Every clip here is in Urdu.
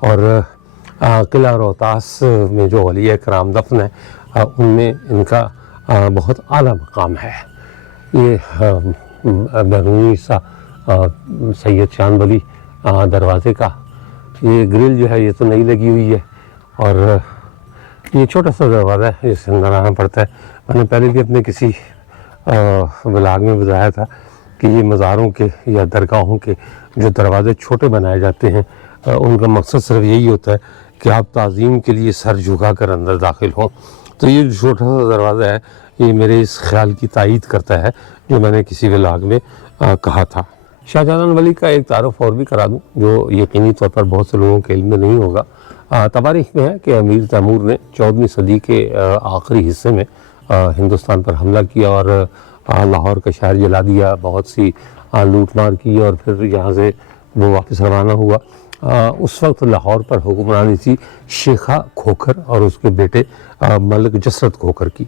اور قلعہ روہتاس میں جو اولیاء کرام دفن ہے ان میں ان کا بہت اعلیٰ مقام ہے۔ یہ بیرونی حصہ سید چاند ولی دروازے کا یہ گرل جو ہے یہ تو نہیں لگی ہوئی ہے، اور یہ چھوٹا سا دروازہ ہے جس سے اندر آنا پڑتا ہے۔ میں نے پہلے بھی اپنے کسی ولاگ میں بتایا تھا کہ یہ مزاروں کے یا درگاہوں کے جو دروازے چھوٹے بنائے جاتے ہیں ان کا مقصد صرف یہی ہوتا ہے کہ آپ تعظیم کے لیے سر جھکا کر اندر داخل ہوں۔ تو یہ جو چھوٹا سا دروازہ ہے یہ میرے اس خیال کی تائید کرتا ہے جو میں نے کسی ولاگ میں کہا تھا۔ شاہ جلال ولی کا ایک تعارف اور بھی کرا دوں جو یقینی طور پر بہت سے لوگوں کے علم میں نہیں ہوگا۔ تواریخ میں ہے کہ امیر تیمور نے 14ویں صدی کے آخری حصے میں ہندوستان پر حملہ کیا اور لاہور کا شہر جلا دیا، بہت سی لوٹ مار کی، اور پھر یہاں سے وہ واپس روانہ ہوا۔ اس وقت لاہور پر حکمرانی تھی شیخا کھوکھر اور اس کے بیٹے ملک جسرت کھوکھر کی۔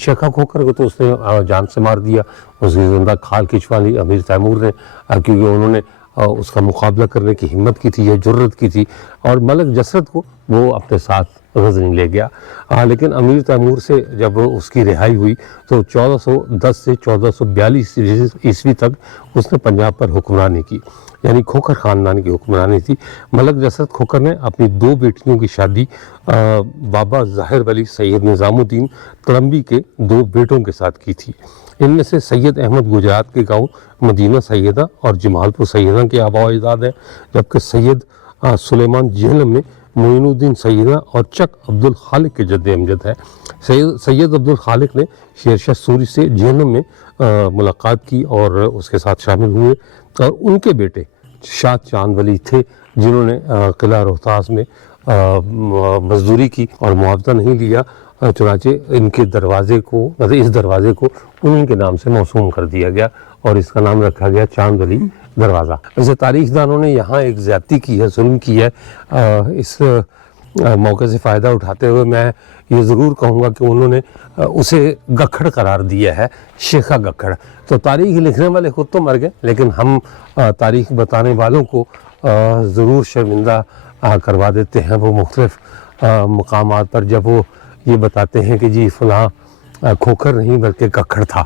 شیخا کھوکھر کو تو اس نے جان سے مار دیا، اس کی زندہ کھال کھچوا لی امیر تیمور نے، کیونکہ انہوں نے اس کا مقابلہ کرنے کی ہمت کی تھی یا جرت کی تھی، اور ملک جسرت کو وہ اپنے ساتھ غزنی لے گیا۔ لیکن امیر تیمور سے جب اس کی رہائی ہوئی تو 1410 سے 1442 عیسوی تک اس نے پنجاب پر حکمرانی کی، یعنی کھوکھر خاندان کی حکمرانی تھی۔ ملک جسرت کھوکھر نے اپنی 2 بیٹیوں کی شادی بابا ظاہر ولی سید نظام الدین تڑمبی کے 2 بیٹوں کے ساتھ کی تھی۔ ان میں سے سید احمد گجرات کے گاؤں مدینہ سیدہ اور جمال پور سیدہ کے آباء و اجداد ہیں، جبکہ سید سلیمان جہلم میں معین الدین سیدہ اور چک عبد الخالق کے جد امجد ہے۔ سید عبد الخالق نے شیر شاہ سوری سے جہلم میں ملاقات کی اور اس کے ساتھ شامل ہوئے، اور ان کے بیٹے شاہ چاند ولی تھے جنہوں نے قلعہ روہتاس میں مزدوری کی اور معاوضہ نہیں لیا، چنانچہ ان کے دروازے کو مطلب اس دروازے کو انہیں کے نام سے موسوم کر دیا گیا اور اس کا نام رکھا گیا چاند ولی دروازہ۔ ویسے تاریخ دانوں نے یہاں ایک زیادتی کی ہے، ظلم کی ہے۔ اس موقع سے فائدہ اٹھاتے ہوئے میں یہ ضرور کہوں گا کہ انہوں نے اسے گکھڑ قرار دیا ہے، شیخا گکھڑ۔ تو تاریخ لکھنے والے خود تو مر گئے، لیکن ہم تاریخ بتانے والوں کو ضرور شرمندہ کروا دیتے ہیں۔ وہ مختلف مقامات پر جب وہ یہ بتاتے ہیں کہ جی فلاں کھوکھر نہیں بلکہ گکھڑ تھا،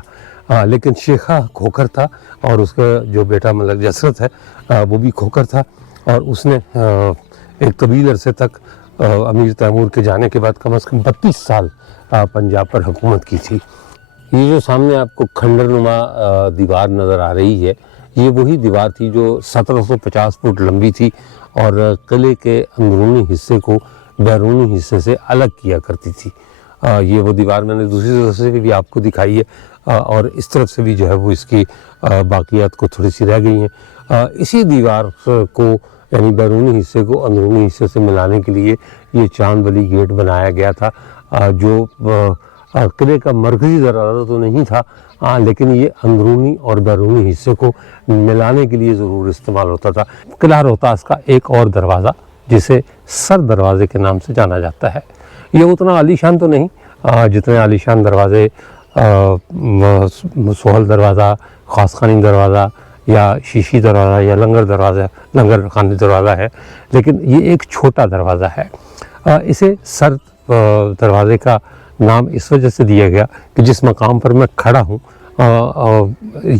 لیکن شیخا کھوکھر تھا، اور اس کا جو بیٹا ملک جسرت ہے وہ بھی کھوکھر تھا، اور اس نے ایک طویل عرصے تک امیر تیمور کے جانے کے بعد کم از کم 32 سال پنجاب پر حکومت کی تھی۔ یہ جو سامنے آپ کو کھنڈر نما دیوار نظر آ رہی ہے، یہ وہی دیوار تھی جو 1750 فٹ لمبی تھی اور قلعے کے اندرونی حصے کو بیرونی حصے سے الگ کیا کرتی تھی۔ یہ وہ دیوار میں نے دوسری طرف سے بھی آپ کو دکھائی ہے، اور اس طرف سے بھی جو ہے وہ اس کی باقیات کو تھوڑی سی رہ گئی ہیں۔ اسی دیوار کو یعنی بیرونی حصے کو اندرونی حصے سے ملانے کے لیے یہ چاند ولی گیٹ بنایا گیا تھا، جو قلعے کا مرکزی دروازہ تو نہیں تھا، لیکن یہ اندرونی اور بیرونی حصے کو ملانے کے لیے ضرور استعمال ہوتا تھا۔ قلعہ روہتاس کا ایک اور دروازہ جسے سر دروازے کے نام سے جانا جاتا ہے، یہ اتنا عالی شان تو نہیں جتنے عالی شان دروازے سہل دروازہ، خاص خانی دروازہ یا شیشی دروازہ یا لنگر خانی دروازہ ہے، لیکن یہ ایک چھوٹا دروازہ ہے۔ اسے سر دروازے کا نام اس وجہ سے دیا گیا کہ جس مقام پر میں کھڑا ہوں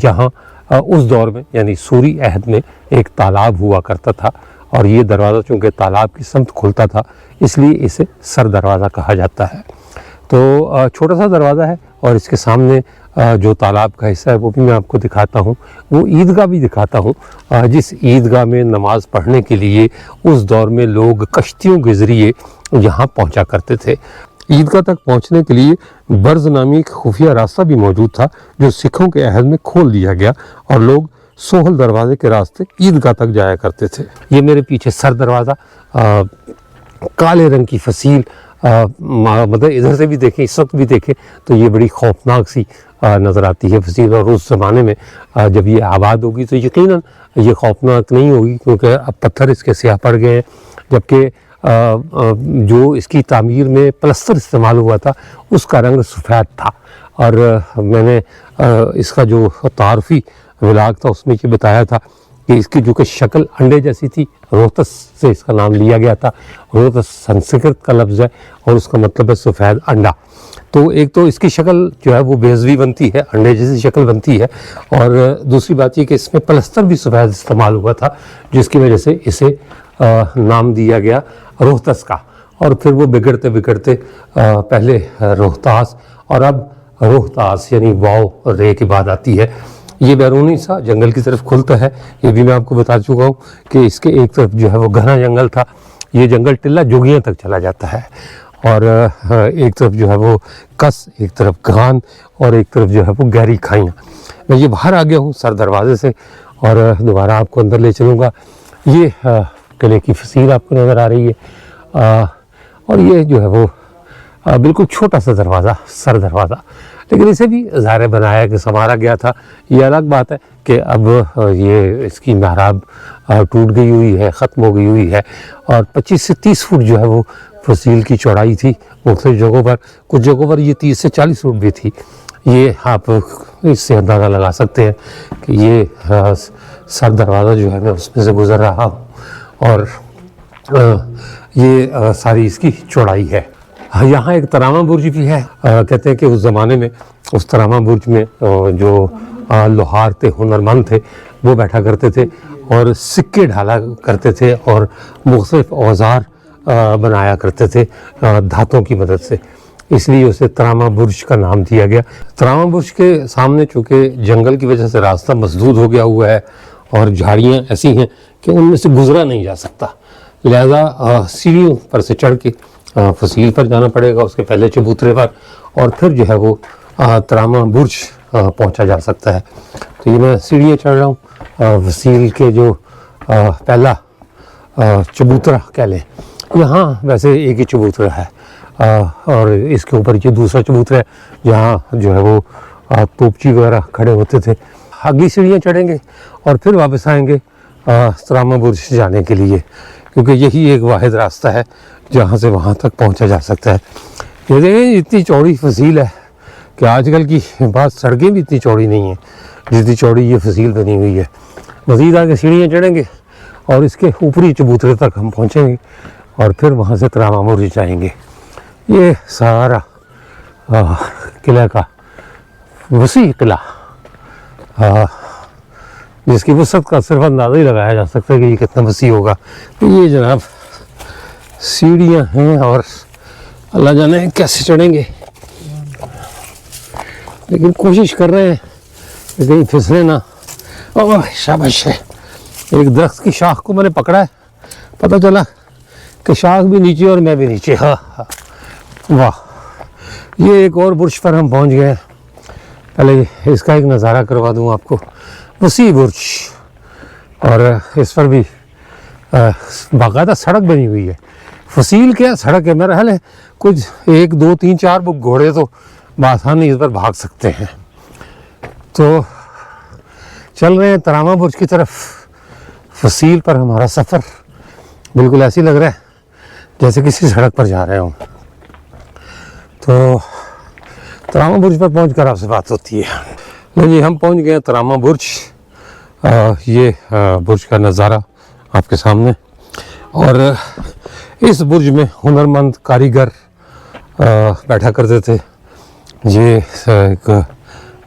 یہاں اس دور میں یعنی سوری عہد میں ایک تالاب ہوا کرتا تھا، اور یہ دروازہ چونکہ تالاب کی سمت کھلتا تھا اس لیے اسے سر دروازہ کہا جاتا ہے۔ تو چھوٹا سا دروازہ ہے، اور اس کے سامنے جو تالاب کا حصہ ہے وہ بھی میں آپ کو دکھاتا ہوں، وہ عیدگاہ بھی دکھاتا ہوں، جس عیدگاہ میں نماز پڑھنے کے لیے اس دور میں لوگ کشتیوں کے ذریعے یہاں پہنچا کرتے تھے۔ عیدگاہ تک پہنچنے کے لیے برز نامی ایک خفیہ راستہ بھی موجود تھا جو سکھوں کے عہد میں کھول دیا گیا، اور لوگ سوہل دروازے کے راستے عیدگاہ تک جایا کرتے تھے۔ یہ میرے پیچھے سر دروازہ کالے رنگ کی فصیل، مطلب ادھر سے بھی دیکھیں اس وقت بھی دیکھیں تو یہ بڑی خوفناک سی نظر آتی ہے فصیل، اور اس زمانے میں جب یہ آباد ہوگی تو یقیناً یہ خوفناک نہیں ہوگی، کیونکہ اب پتھر اس کے سیاہ پڑ گئے ہیں، جبکہ جو اس کی تعمیر میں پلستر استعمال ہوا تھا اس کا رنگ سفید تھا۔ اور میں نے اس کا جو تعارفی ولاگ تھا اس میں یہ بتایا تھا کہ اس کی جو کہ شکل انڈے جیسی تھی، روہتس سے اس کا نام لیا گیا تھا۔ روہتس سنسکرت کا لفظ ہے اور اس کا مطلب ہے سفید انڈا۔ تو ایک تو اس کی شکل جو ہے وہ بیضوی بنتی ہے، انڈے جیسی شکل بنتی ہے، اور دوسری بات یہ کہ اس میں پلستر بھی سفید استعمال ہوا تھا، جس کی وجہ سے اسے نام دیا گیا روہتس کا۔ اور پھر وہ بگڑتے بگڑتے پہلے روہتاس اور اب روہتاس یعنی واو رے کے بعد آتی ہے۔ یہ بیرونی سا جنگل کی طرف کھلتا ہے، یہ بھی میں آپ کو بتا چکا ہوں کہ اس کے ایک طرف جو ہے وہ گھنا جنگل تھا، یہ جنگل ٹلہ جوگیاں تک چلا جاتا ہے، اور ایک طرف جو ہے وہ کس، ایک طرف گھان، اور ایک طرف جو ہے وہ گہری کھائیاں۔ میں یہ باہر آ گیا ہوں سر دروازے سے اور دوبارہ آپ کو اندر لے چلوں گا۔ یہ قلعے کی فصیل آپ کو نظر آ رہی ہے، اور یہ جو ہے وہ بالکل چھوٹا سا دروازہ، سر دروازہ، لیکن اسے بھی ظاہر بنایا کہ سنوارا گیا تھا۔ یہ الگ بات ہے کہ اب یہ اس کی محراب ٹوٹ گئی ہوئی ہے، ختم ہو گئی ہوئی ہے، اور 25 سے 30 فٹ جو ہے وہ فصیل کی چوڑائی تھی مختلف جگہوں پر، کچھ جگہوں پر یہ 30 سے 40 فٹ بھی تھی۔ یہ آپ اس سے اندازہ لگا سکتے ہیں کہ یہ سر دروازہ جو ہے میں اس میں سے گزر رہا ہوں، اور یہ ساری اس کی چوڑائی ہے۔ یہاں ایک ترامہ برج بھی ہے۔ کہتے ہیں کہ اس زمانے میں اس ترامہ برج میں جو لوہار تھے، ہنرمند تھے، وہ بیٹھا کرتے تھے اور سکے ڈھالا کرتے تھے اور مختلف اوزار بنایا کرتے تھے دھاتوں کی مدد سے، اس لیے اسے ترامہ برج کا نام دیا گیا۔ ترامہ برج کے سامنے چونکہ جنگل کی وجہ سے راستہ مسدود ہو گیا ہوا ہے اور جھاڑیاں ایسی ہیں کہ ان میں سے گزرا نہیں جا سکتا، لہذا سیڑھیوں پر سے چڑھ کے فصیل پر جانا پڑے گا، اس کے پہلے چبوترے پر، اور پھر جو ہے وہ ترامہ برج پہنچا جا سکتا ہے۔ تو یہ میں سیڑھیاں چڑھ رہا ہوں فصیل کے جو پہلا چبوترا کہہ لیں۔ یہاں ویسے ایک ہی چبوترا ہے، اور اس کے اوپر یہ دوسرا چبوترا ہے جہاں جو ہے وہ توپچی وغیرہ کھڑے ہوتے تھے۔ آگے سیڑھیاں چڑھیں گے اور پھر واپس آئیں گے ترامہ برج جانے کے لیے، کیونکہ یہی ایک واحد راستہ ہے جہاں سے وہاں تک پہنچا جا سکتا ہے۔ یہ دیکھیں اتنی چوڑی فصیل ہے کہ آج کل کی بعض سڑکیں بھی اتنی چوڑی نہیں ہیں جتنی چوڑی یہ فصیل بنی ہوئی ہے۔ مزید آگے سیڑھیاں چڑھیں گے اور اس کے اوپری چبوترے تک ہم پہنچیں گے اور پھر وہاں سے ترامہ برج جائیں گے۔ یہ سارا قلعہ کا وسیع قلعہ، جس کی وسعت کا صرف اندازہ ہی لگایا جا سکتا ہے کہ یہ کتنا وسیع ہوگا۔ تو یہ جناب سیڑھیاں ہیں اور اللہ جانے کیسے چڑھیں گے، لیکن کوشش کر رہے ہیں کہ کہیں پھسلے نہ۔ اوہ شاباش ہے، ایک درخت کی شاخ کو میں نے پکڑا ہے، پتہ چلا کہ شاخ بھی نیچے اور میں بھی نیچے۔ ہاں واہ، یہ ایک اور برج پر ہم پہنچ گئے۔ پہلے اس کا ایک نظارہ کروا دوں آپ کو۔ وسیع برج، اور اس پر بھی باقاعدہ سڑک بنی ہوئی ہے۔ فصیل کیا سڑک ہے، میرا خیال ہے کچھ 1 2 3 4 گھوڑے تو بآسانی اس پر بھاگ سکتے ہیں۔ تو چل رہے ہیں ترامہ برج کی طرف۔ فصیل پر ہمارا سفر بالکل ایسی لگ رہا ہے جیسے کسی سڑک پر جا رہے ہوں۔ تو ترامہ برج پر پہنچ کر آپ سے بات ہوتی ہے۔ جی ہم پہنچ گئے ترامہ برج۔ یہ برج کا نظارہ آپ کے سامنے، اور اس برج میں ہنرمند کاریگر بیٹھا کرتے تھے۔ یہ ایک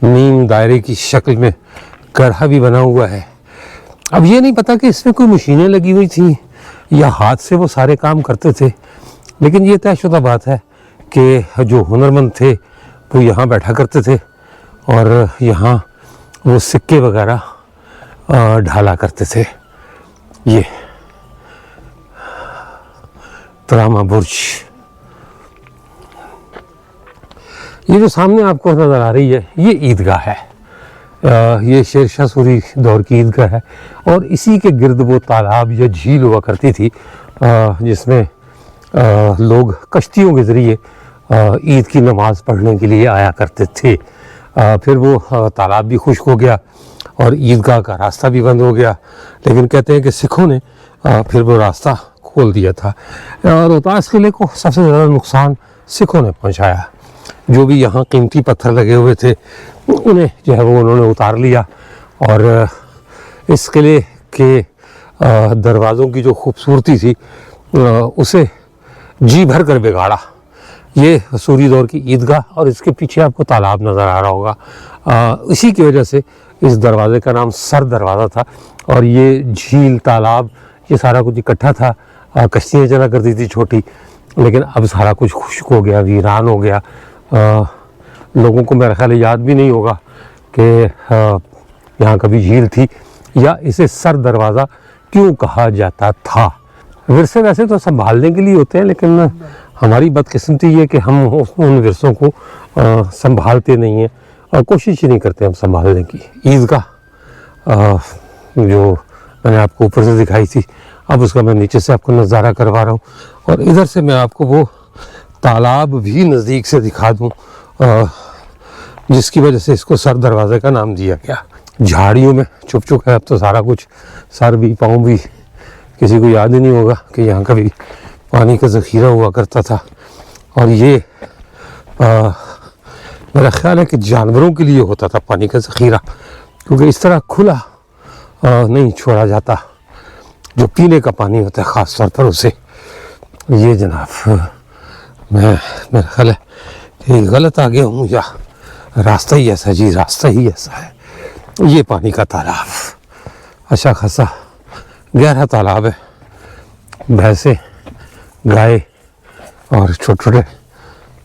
نیم دائرے کی شکل میں گڑھا بھی بنا ہوا ہے۔ اب یہ نہیں پتا کہ اس میں کوئی مشینیں لگی ہوئی تھیں یا ہاتھ سے وہ سارے کام کرتے تھے، لیکن یہ طے شدہ بات ہے کہ جو ہنرمند تھے وہ یہاں بیٹھا کرتے تھے اور یہاں وہ سکے وغیرہ ڈھالا کرتے تھے۔ یہ ترامہ برج، یہ جو سامنے آپ کو نظر آ رہی ہے یہ عیدگاہ ہے۔ یہ شیر شاہ سوری دور کی عیدگاہ ہے، اور اسی کے گرد وہ تالاب یا جھیل ہوا کرتی تھی جس میں لوگ کشتیوں کے ذریعے عید کی نماز پڑھنے کے لیے آیا کرتے تھے۔ پھر وہ تالاب بھی خشک ہو گیا اور عیدگاہ کا راستہ بھی بند ہو گیا، لیکن کہتے ہیں کہ سکھوں نے پھر وہ راستہ کھول دیا تھا۔ روہتاس قلعے کو سب سے زیادہ نقصان سکھوں نے پہنچایا۔ جو بھی یہاں قیمتی پتھر لگے ہوئے تھے انہیں جو ہے وہ انہوں نے اتار لیا، اور اس قلعے کے دروازوں کی جو خوبصورتی تھی اسے جی بھر کر بگاڑا۔ یہ سوری دور کی عیدگاہ اور اس کے پیچھے آپ کو تالاب نظر آ رہا ہوگا، اسی کی وجہ سے اس دروازے کا نام سر دروازہ تھا۔ اور یہ جھیل، تالاب، یہ سارا کچھ اکٹھا تھا، کشتیاں چلا کرتی تھی چھوٹی، لیکن اب سارا کچھ خشک ہو گیا، ویران ہو گیا۔ لوگوں کو میرا خیال یاد بھی نہیں ہوگا کہ یہاں کبھی جھیل تھی یا اسے سر دروازہ کیوں کہا جاتا تھا۔ ورثے ویسے تو سنبھالنے کے لیے ہوتے ہیں، لیکن ہماری بدقسمتی یہ کہ ہم ان ورثوں کو سنبھالتے نہیں ہیں اور کوشش ہی نہیں کرتے ہم سنبھالنے کی۔ عیدگاہ جو میں نے آپ کو اوپر سے دکھائی تھی، اب اس کا میں نیچے سے آپ کو نظارہ کروا رہا ہوں، اور ادھر سے میں آپ کو وہ تالاب بھی نزدیک سے دکھا دوں جس کی وجہ سے اس کو سر دروازے کا نام دیا گیا۔ جھاڑیوں میں چھپ چکا ہے اب تو سارا کچھ، سر بھی پاؤں بھی، کسی کو یاد ہی نہیں ہوگا کہ یہاں کبھی پانی کا ذخیرہ ہوا کرتا تھا۔ اور یہ میرا خیال ہے کہ جانوروں کے لیے ہوتا تھا پانی کا ذخیرہ، کیونکہ اس طرح کھلا نہیں چھوڑا جاتا، جو پینے کا پانی ہوتا ہے خاص طور پر اسے۔ یہ جناب میرا خیال ہے کہ غلط آ گیا ہوں یا راستہ ہی ایسا، جی راستہ ہی ایسا ہے۔ یہ پانی کا تالاب اچھا خاصا گہرا تالاب ہے، بھینسیں، گائے اور چھوٹے چھوٹے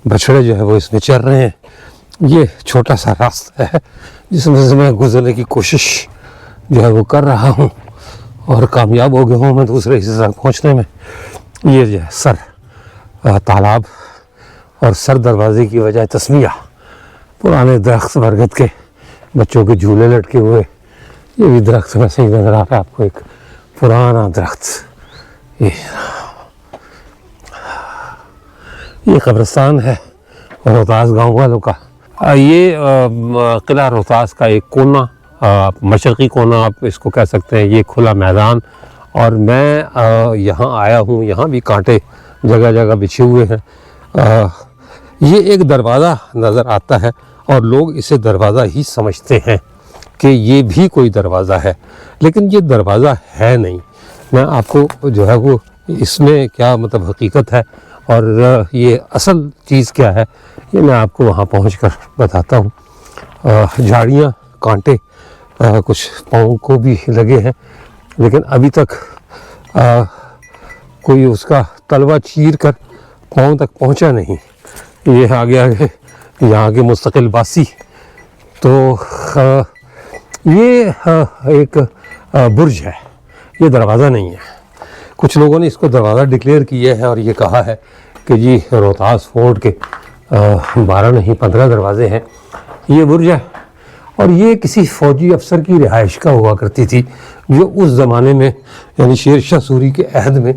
بچڑے جو ہے وہ اس میں چر رہے ہیں۔ یہ چھوٹا سا راستہ ہے جس میں سے میں گزرنے کی کوشش جو ہے وہ کر رہا ہوں، اور کامیاب ہو گیا ہوں میں دوسرے حصے تک پہنچنے میں۔ یہ جو ہے سر تالاب اور سر دروازے کی وجہ تسمیہ، پرانے درخت برگد کے، بچوں کے جھولے لٹکے ہوئے، یہ بھی درخت میں صحیح نظر آ رہا ہے آپ کو، ایک پرانا درخت۔ یہ قبرستان ہے روہتاس گاؤں والوں کا۔ یہ قلعہ روہتاس کا ایک کونا، مشرقی کونا آپ اس کو کہہ سکتے ہیں، یہ کھلا میدان، اور میں یہاں آیا ہوں، یہاں بھی کانٹے جگہ جگہ بچھے ہوئے ہیں۔ یہ ایک دروازہ نظر آتا ہے اور لوگ اسے دروازہ ہی سمجھتے ہیں کہ یہ بھی کوئی دروازہ ہے، لیکن یہ دروازہ ہے نہیں۔ میں آپ کو جو ہے وہ اس میں کیا مطلب حقیقت ہے اور یہ اصل چیز کیا ہے، یہ میں آپ کو وہاں پہنچ کر بتاتا ہوں۔ جھاڑیاں، کانٹے کچھ پاؤں کو بھی لگے ہیں، لیکن ابھی تک کوئی اس کا تلوا چیر کر پاؤں تک پہنچا نہیں۔ یہ آگے آگے یہاں کے مستقل باسی، تو یہ ایک برج ہے، یہ دروازہ نہیں ہے۔ کچھ لوگوں نے اس کو دروازہ ڈکلیئر کیا ہے اور یہ کہا ہے کہ جی روہتاس فورٹ کے 12 نہیں 15 دروازے ہیں۔ یہ برج ہے اور یہ کسی فوجی افسر کی رہائش کا ہوا کرتی تھی، جو اس زمانے میں یعنی شیر شاہ سوری کے عہد میں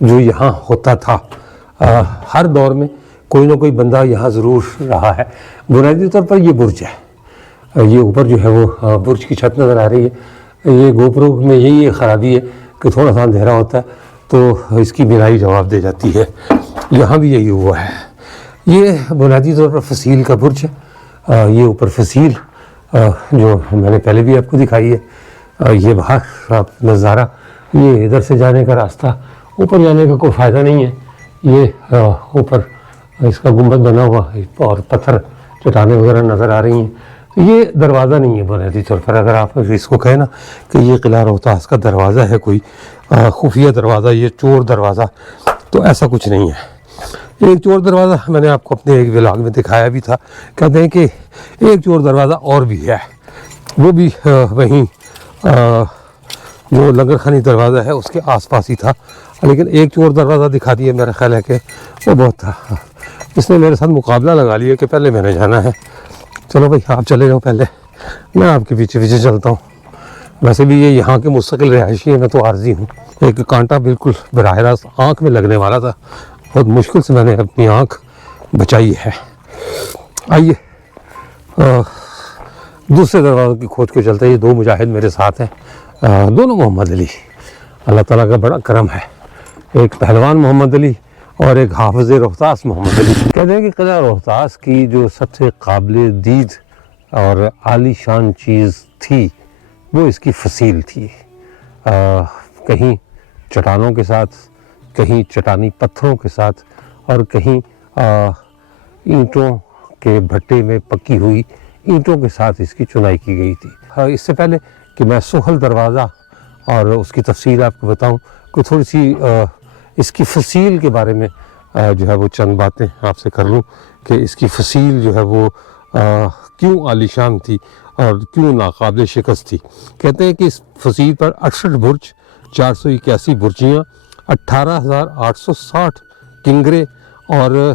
جو یہاں ہوتا تھا۔ ہر دور میں کوئی نہ کوئی بندہ یہاں ضرور رہا ہے۔ بنیادی طور پر یہ برج ہے، یہ اوپر جو ہے وہ برج کی چھت نظر آ رہی ہے۔ یہ گوپرو میں یہی خرابی ہے کہ تھوڑا سا اندھیرا ہوتا ہے تو اس کی بینائی جواب دے جاتی ہے، یہاں بھی یہی ہوا ہے۔ یہ بنیادی طور پر فصیل کا برج ہے۔ یہ اوپر فصیل جو میں نے پہلے بھی آپ کو دکھائی ہے، یہ باہر آپ نظارہ، یہ ادھر سے جانے کا راستہ، اوپر جانے کا کوئی فائدہ نہیں ہے۔ یہ اوپر اس کا گنبد بنا ہوا اور پتھر چٹانیں وغیرہ نظر آ رہی ہیں۔ یہ دروازہ نہیں ہے بنیادی طور پر، اگر آپ اس کو کہیں نا کہ یہ قلعہ روہتاس کا دروازہ ہے، کوئی خفیہ دروازہ، یہ چور دروازہ، تو ایسا کچھ نہیں ہے۔ ایک چور دروازہ میں نے آپ کو اپنے ایک ولاگ میں دکھایا بھی تھا، کہتے ہیں کہ ایک چور دروازہ اور بھی ہے، وہ بھی وہیں جو لنگر خانی دروازہ ہے اس کے آس پاس ہی تھا، لیکن ایک چور دروازہ دکھا دیا، میرا خیال ہے کہ وہ بہت تھا۔ اس نے میرے ساتھ مقابلہ لگا لیا کہ پہلے میں نے جانا ہے۔ چلو بھائی آپ چلے جاؤ پہلے، میں آپ کے پیچھے پیچھے چلتا ہوں۔ ویسے بھی یہ یہاں کے مستقل رہائشی ہیں، میں تو عارضی ہوں۔ ایک کانٹا بالکل براہ راست آنکھ میں لگنے والا تھا، بہت مشکل سے میں نے اپنی آنکھ بچائی ہے۔ آئیے دوسرے دروازے کی کھوج کو چلتے ہیں۔ یہ 2 مجاہد میرے ساتھ ہیں، دونوں محمد علی، اللہ تعالیٰ کا بڑا کرم ہے، ایک پہلوان محمد علی اور ایک حافظ روہتاس محمد علی۔ کہتے ہیں کہ قلعہ روہتاس کی جو سب سے قابل دید اور عالی شان چیز تھی وہ اس کی فصیل تھی۔ کہیں چٹانوں کے ساتھ، کہیں چٹانی پتھروں کے ساتھ، اور کہیں اینٹوں کے بھٹے میں پکی ہوئی اینٹوں کے ساتھ اس کی چنائی کی گئی تھی۔ اس سے پہلے کہ میں سہل دروازہ اور اس کی تفصیل آپ کو بتاؤں، کہ تھوڑی سی اس کی فصیل کے بارے میں جو ہے وہ چند باتیں آپ سے کر لوں، کہ اس کی فصیل جو ہے وہ کیوں عالیشان تھی اور کیوں ناقابل شکست تھی۔ کہتے ہیں کہ اس فصیل پر 68 برج، 481 برجیاں، 18,860 کنگرے اور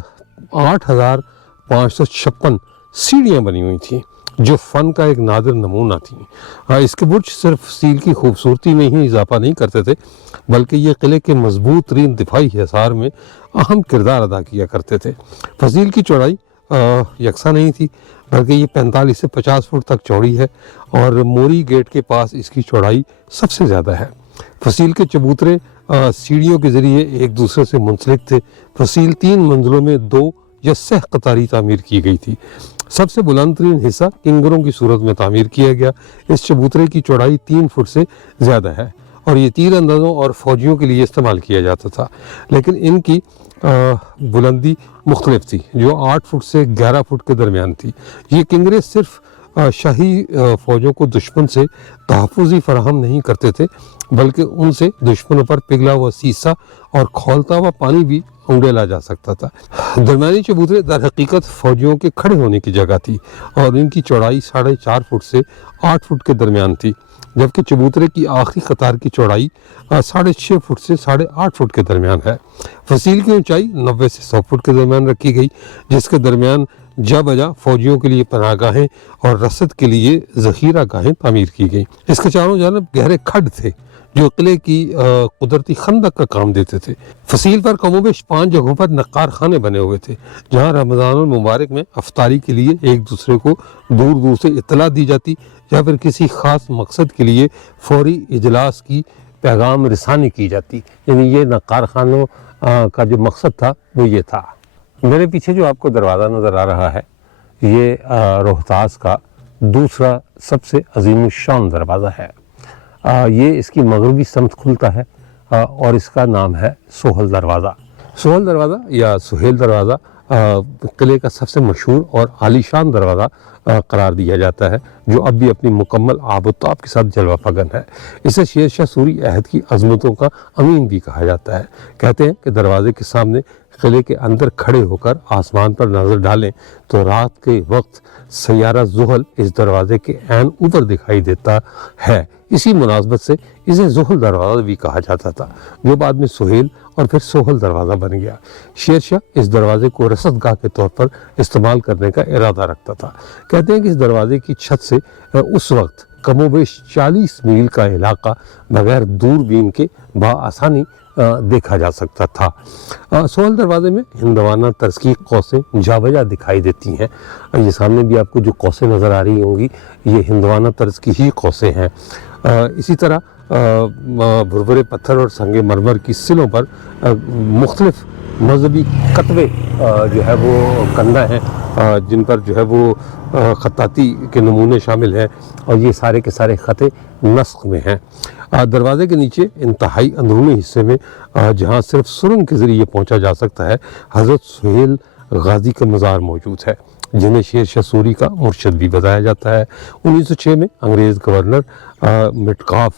8,556 سیڑھیاں بنی ہوئی تھیں، جو فن کا ایک نادر نمونہ تھیں۔ اس کے برج صرف فصیل کی خوبصورتی میں ہی اضافہ نہیں کرتے تھے، بلکہ یہ قلعے کے مضبوط ترین دفاعی حصار میں اہم کردار ادا کیا کرتے تھے۔ فصیل کی چوڑائی یکساں نہیں تھی، بلکہ یہ 45 سے 50 فٹ تک چوڑی ہے، اور موری گیٹ کے پاس اس کی چوڑائی سب سے زیادہ ہے۔ فصیل کے چبوترے سیڑھیوں کے ذریعے ایک دوسرے سے منسلک تھے۔ فصیل 3 منزلوں میں 2 یا سہ قطاری تعمیر کی گئی تھی۔ سب سے بلند ترین حصہ کنگروں کی صورت میں تعمیر کیا گیا۔ اس چبوترے کی چوڑائی 3 فٹ سے زیادہ ہے، اور یہ تیر اندازوں اور فوجیوں کے لیے استعمال کیا جاتا تھا، لیکن ان کی بلندی مختلف تھی، جو 8 فٹ سے 11 فٹ کے درمیان تھی۔ یہ کنگرے صرف شاہی فوجوں کو دشمن سے تحفظ ہی فراہم نہیں کرتے تھے، بلکہ ان سے دشمنوں پر پگھلا ہوا سیسا اور کھولتا ہوا پانی بھی اونڈیلا جا سکتا تھا۔ درمیانی چبوترے در حقیقت فوجیوں کے کھڑے ہونے کی جگہ تھی، اور ان کی چوڑائی 4.5 فٹ سے 8 فٹ کے درمیان تھی، جبکہ چبوترے کی آخری قطار کی چوڑائی 6.5 فٹ سے 8.5 فٹ کے درمیان ہے۔ فصیل کی اونچائی 90 سے 100 فٹ کے درمیان رکھی گئی، جس کے درمیان جا بجا فوجیوں کے لیے پناہ گاہیں اور رسد کے لیے ذخیرہ گاہیں تعمیر کی گئیں۔ اس کے چاروں جانب گہرے کھڈ تھے، جو قلعے کی قدرتی خندق کا کام دیتے تھے۔ فصیل پر کم و بیش 5 جگہوں پر نقار خانے بنے ہوئے تھے، جہاں رمضان المبارک میں افطاری کے لیے ایک دوسرے کو دور دور سے اطلاع دی جاتی، یا پھر کسی خاص مقصد کے لیے فوری اجلاس کی پیغام رسانی کی جاتی۔ یعنی یہ نقار خانوں کا جو مقصد تھا وہ یہ تھا۔ میرے پیچھے جو آپ کو دروازہ نظر آ رہا ہے، یہ روہتاس کا دوسرا سب سے عظیم الشان دروازہ ہے۔ یہ اس کی مغربی سمت کھلتا ہے، اور اس کا نام ہے سہل دروازہ۔ سہل دروازہ یا سہیل دروازہ قلعے کا سب سے مشہور اور عالیشان دروازہ قرار دیا جاتا ہے، جو اب بھی اپنی مکمل آب و تاب کے ساتھ جلوہ فگن ہے۔ اسے شیر شاہ سوری عہد کی عظمتوں کا امین بھی کہا جاتا ہے۔ کہتے ہیں کہ دروازے کے سامنے قلعے کے اندر کھڑے ہو کر آسمان پر نظر ڈالیں تو رات کے وقت سیارہ زحل اس دروازے کے عین اوپر دکھائی دیتا ہے۔ اسی مناسبت سے اسے زحل دروازہ بھی کہا جاتا تھا، جو بعد میں سہیل اور پھر سہل دروازہ بن گیا۔ شیر شاہ اس دروازے کو رسد گاہ کے طور پر استعمال کرنے کا ارادہ رکھتا تھا۔ کہتے ہیں کہ اس دروازے کی چھت سے اس وقت کم و بیش 40 میل کا علاقہ بغیر دوربین کے بآسانی دیکھا جا سکتا تھا۔ سہل دروازے میں ہندوانہ طرز کی قوسیں جا بجا دکھائی دیتی ہیں۔ یہ سامنے بھی آپ کو جو قوسیں نظر آ رہی ہوں گی، یہ ہندوانہ طرز کی ہی قوسیں ہیں۔ اسی طرح بھربھرے پتھر اور سنگ مرمر کی سلوں پر مختلف مذہبی کتبے جو ہے وہ کندہ ہیں، جن پر جو ہے وہ خطاطی کے نمونے شامل ہیں، اور یہ سارے کے سارے خطے نسخ میں ہیں۔ دروازے کے نیچے انتہائی اندرونی حصے میں، جہاں صرف سرنگ کے ذریعے پہنچا جا سکتا ہے، حضرت سہیل غازی کا مزار موجود ہے، جنہیں شیر شاہ سوری کا مرشد بھی بتایا جاتا ہے۔ 1906 میں انگریز گورنر مٹکاف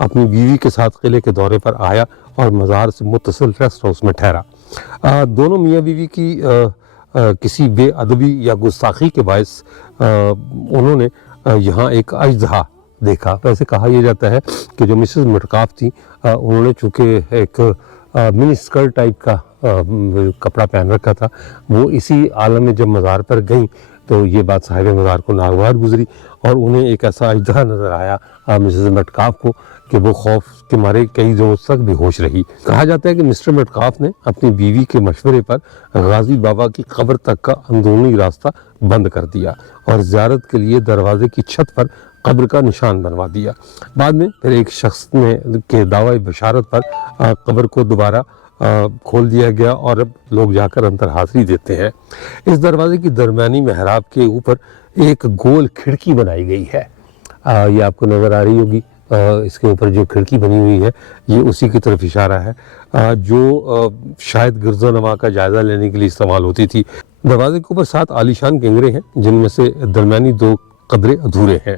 اپنی بیوی کے ساتھ قلعے کے دورے پر آیا اور مزار سے متصل ریسٹ ہاؤس میں ٹھہرا۔ دونوں میاں بیوی کی کسی بے ادبی یا گستاخی کے باعث انہوں نے یہاں ایک اژدہا دیکھا۔ ویسے کہا یہ جاتا ہے کہ جو مسز مٹکاف تھیں، انہوں نے چونکہ ایک منی اسکرٹ ٹائپ کا کپڑا پہن رکھا تھا، وہ اسی عالم میں جب مزار پر گئیں تو یہ بات صاحب مزار کو ناگوار گزری، اور انہیں ایک ایسا اژدہا نظر آیا مسز مٹکاف کو کہ وہ خوف کے مارے کئی روز تک بے ہوش رہی۔ کہا جاتا ہے کہ مسٹر مٹکاف نے اپنی بیوی کے مشورے پر غازی بابا کی قبر تک کا اندرونی راستہ بند کر دیا، اور زیارت کے لیے دروازے کی چھت پر قبر کا نشان بنوا دیا۔ بعد میں پھر ایک شخص نے کے دعوی بشارت پر قبر کو دوبارہ کھول دیا گیا، اور اب لوگ جا کر اندر حاضری دیتے ہیں۔ اس دروازے کی درمیانی محراب کے اوپر ایک گول کھڑکی بنائی گئی ہے، یہ آپ کو نظر آ رہی ہوگی۔ اس کے اوپر جو کھڑکی بنی ہوئی ہے یہ اسی کی طرف اشارہ ہے جو شاید گرز و نما کا جائزہ لینے کے لیے استعمال ہوتی تھی۔ دروازے کے اوپر 7 عالیشان کنگرے ہیں جن میں سے درمیانی 2 قدرے ادھورے ہیں۔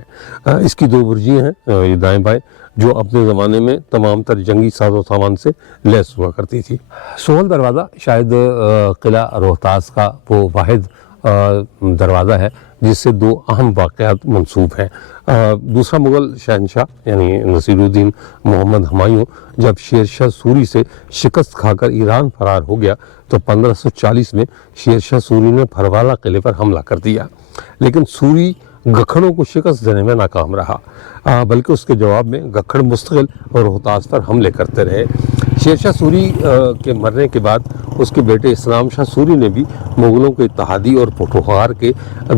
اس کی 2 برجیاں ہیں یہ دائیں بائیں جو اپنے زمانے میں تمام تر جنگی ساز و سامان سے لیس ہوا کرتی تھی۔ سہل دروازہ شاید قلعہ روہتاس کا وہ واحد دروازہ ہے جس سے 2 اہم واقعات منسوب ہیں۔ دوسرا مغل شہنشاہ یعنی نصیر الدین محمد ہمایوں جب شیر شاہ سوری سے شکست کھا کر ایران فرار ہو گیا تو 1540 میں شیر شاہ سوری نے پھروالہ قلعے پر حملہ کر دیا، لیکن سوری گکھڑوں کو شکست دینے میں ناکام رہا، بلکہ اس کے جواب میں گکھڑ مستقل اور روہتاس پر حملے کرتے رہے۔ شیر شاہ سوری کے مرنے کے بعد اس کے بیٹے اسلام شاہ سوری نے بھی مغلوں کے اتحادی اور پٹوہار کے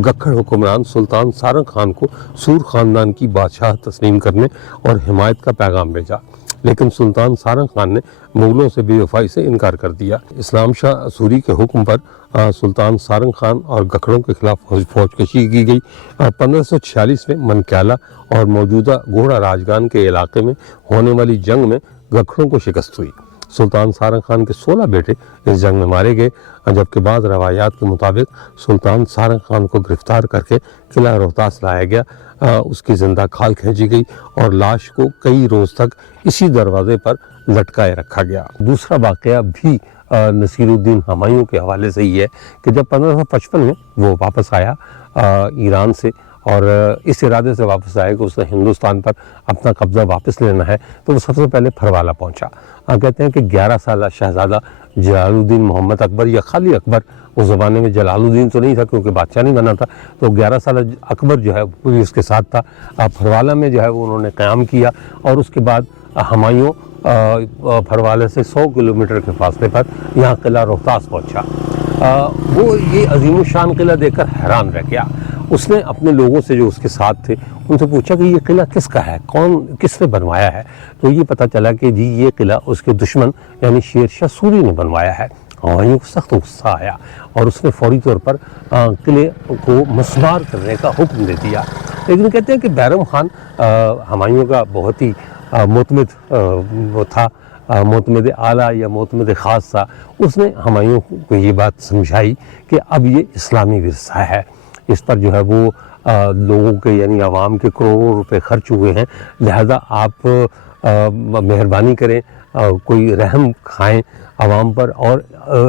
گکھڑ حکمران سلطان سارنگ خان کو سور خاندان کی بادشاہ تسلیم کرنے اور حمایت کا پیغام بھیجا، لیکن سلطان سارنگ خان نے مغلوں سے بے وفائی سے انکار کر دیا۔ اسلام شاہ سوری کے حکم پر سلطان سارنگ خان اور گکھڑوں کے خلاف فوج کشی کی گئی۔ 1546 میں منکیالہ اور موجودہ گھوڑا راجگان کے علاقے میں ہونے والی جنگ میں گکھڑوں کو شکست ہوئی۔ سلطان سارنگ خان کے 16 بیٹے اس جنگ میں مارے گئے، جبکہ بعض روایات کے مطابق سلطان سارنگ خان کو گرفتار کر کے قلعہ روہتاس لایا گیا، اس کی زندہ کھال کھینچی گئی اور لاش کو کئی روز تک اسی دروازے پر لٹکائے رکھا گیا۔ دوسرا واقعہ بھی نصیر الدین ہمایوں کے حوالے سے ہی ہے کہ جب 1555 میں وہ واپس آیا ایران سے اور اس ارادے سے واپس آئے کہ اس نے ہندوستان پر اپنا قبضہ واپس لینا ہے، تو وہ سب سے پہلے پھروالہ پہنچا۔ کہتے ہیں کہ 11 سالہ شہزادہ جلال الدین محمد اکبر یا خالی اکبر، اس زمانے میں جلال الدین تو نہیں تھا کیونکہ بادشاہ نہیں بنا تھا، تو 11 سالہ اکبر جو ہے وہ اس کے ساتھ تھا۔ پھروالہ میں جو ہے وہ انہوں نے قیام کیا اور اس کے بعد ہمایوں پھروالے سے 100 کلومیٹر کے فاصلے پر یہاں قلعہ روہتاس پہنچا۔ وہ یہ عظیم الشان قلعہ دیکھ کر حیران رہ گیا۔ اس نے اپنے لوگوں سے جو اس کے ساتھ تھے ان سے پوچھا کہ یہ قلعہ کس کا ہے، کس نے بنوایا ہے؟ تو یہ پتہ چلا کہ جی یہ قلعہ اس کے دشمن یعنی شیر شاہ سوری نے بنوایا ہے۔ ہمایوں کو سخت غصہ آیا اور اس نے فوری طور پر قلعے کو مسمار کرنے کا حکم دے دیا، لیکن کہتے ہیں کہ بیرم خان ہمایوں کا بہت ہی معتمد تھا، معتمد اعلیٰ یا معتمد خاص تھا۔ اس نے ہمایوں کو یہ بات سمجھائی کہ اب یہ اسلامی ورثہ ہے، اس پر جو ہے وہ لوگوں کے یعنی عوام کے کروڑوں روپے خرچ ہوئے ہیں، لہذا آپ مہربانی کریں، کوئی رحم کھائیں عوام پر اور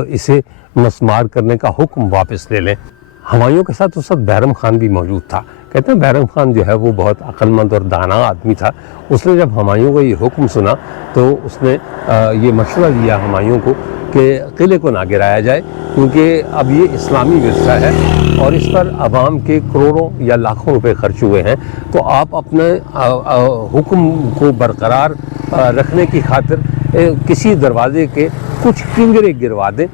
اسے مسمار کرنے کا حکم واپس لے لیں۔ ہمایوں کے ساتھ اس وقت بیرم خان بھی موجود تھا۔ کہتے ہیں بیرم خان جو ہے وہ بہت عقل مند اور دانا آدمی تھا۔ اس نے جب ہمایوں کا یہ حکم سنا تو اس نے یہ مشورہ دیا ہمایوں کو کہ قلعے کو نہ گرایا جائے کیونکہ اب یہ اسلامی ورثہ ہے اور اس پر عوام کے کروڑوں یا لاکھوں روپے خرچ ہوئے ہیں، تو آپ اپنے حکم کو برقرار رکھنے کی خاطر کسی دروازے کے کچھ کنگرے گروا دیں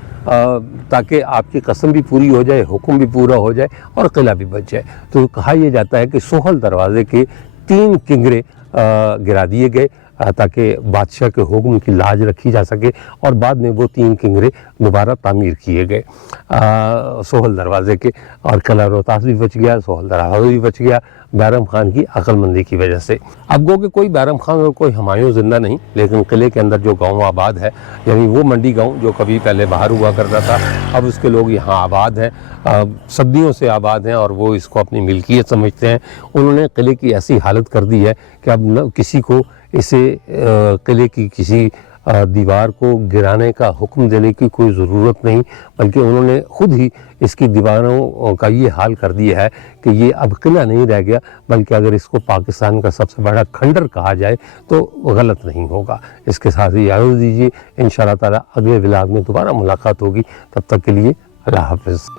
تاکہ آپ کی قسم بھی پوری ہو جائے، حکم بھی پورا ہو جائے اور قلعہ بھی بچ جائے۔ تو کہا یہ جاتا ہے کہ سہل دروازے کے 3 کنگرے گرا دیے گئے تاکہ بادشاہ کے حکم کی لاج رکھی جا سکے، اور بعد میں وہ 3 کنگرے دوبارہ تعمیر کیے گئے سہل دروازے کے، اور قلعہ روہتاس بھی بچ گیا، سہل دروازہ بھی بچ گیا بیرم خان کی عقل مندی کی وجہ سے۔ اب گو کہ کوئی بیرم خان اور کوئی ہمایوں زندہ نہیں، لیکن قلعے کے اندر جو گاؤں آباد ہے یعنی وہ منڈی گاؤں جو کبھی پہلے باہر ہوا کرتا تھا، اب اس کے لوگ یہاں آباد ہیں، صدیوں سے آباد ہیں اور وہ اس کو اپنی ملکیت سمجھتے ہیں۔ انہوں نے قلعے کی ایسی حالت کر دی ہے کہ اب نہ کسی کو اسے قلعے کی کسی دیوار کو گرانے کا حکم دینے کی کوئی ضرورت نہیں، بلکہ انہوں نے خود ہی اس کی دیواروں کا یہ حال کر دیا ہے کہ یہ اب قلعہ نہیں رہ گیا، بلکہ اگر اس کو پاکستان کا سب سے بڑا کھنڈر کہا جائے تو غلط نہیں ہوگا۔ اس کے ساتھ ہی اجازت دیجیے، انشاءاللہ تعالی اگلے ولاگ میں دوبارہ ملاقات ہوگی، تب تک کے لیے اللہ حافظ۔